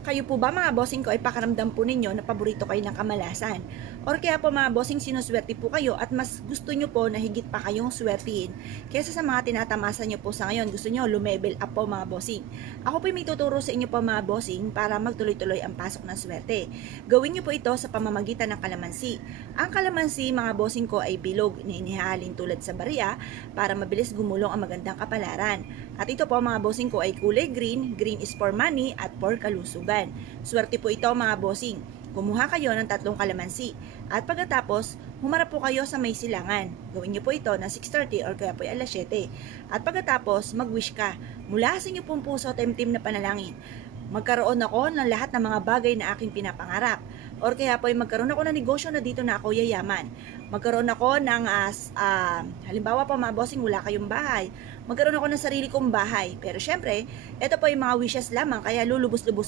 Kayo po ba mga bossing ko ay pakaramdam po ninyo na paborito kayo ng kamalasan? Or kaya po mga bossing sinuswerte po kayo at mas gusto nyo po na higit pa kayong swertihin kaysa sa mga tinatamasa nyo po sa ngayon. Gusto nyo lumevel up po mga bossing. Ako po may tuturo sa inyo po mga bossing para magtuloy-tuloy ang pasok ng swerte. Gawin nyo po ito sa pamamagitan ng kalamansi. Ang kalamansi mga bossing ko ay bilog na inihahalin tulad sa barya para mabilis gumulong ang magandang kapalaran. At ito po mga bossing ko ay kulay green, green is for money at for kalusugan. Swerte po ito mga bossing. Kumuha kayo ng 3 kalamansi at pagkatapos humarap po kayo sa may silangan. Gawin niyo po ito na 6:30 or kaya po ay alas 7. At pagkatapos mag-wish ka. Mula sa inyo pong puso temtim na panalangin. Magkaroon ako ng lahat ng mga bagay na aking pinapangarap. Or kaya po ay magkaroon ako ng negosyo na dito na ako yayaman. Magkaroon ako ng halimbawa po mga bossing, wala kayong bahay. Magkaroon ako ng sarili kong bahay. Pero syempre, ito po yung mga wishes lamang kaya lulubos-lubos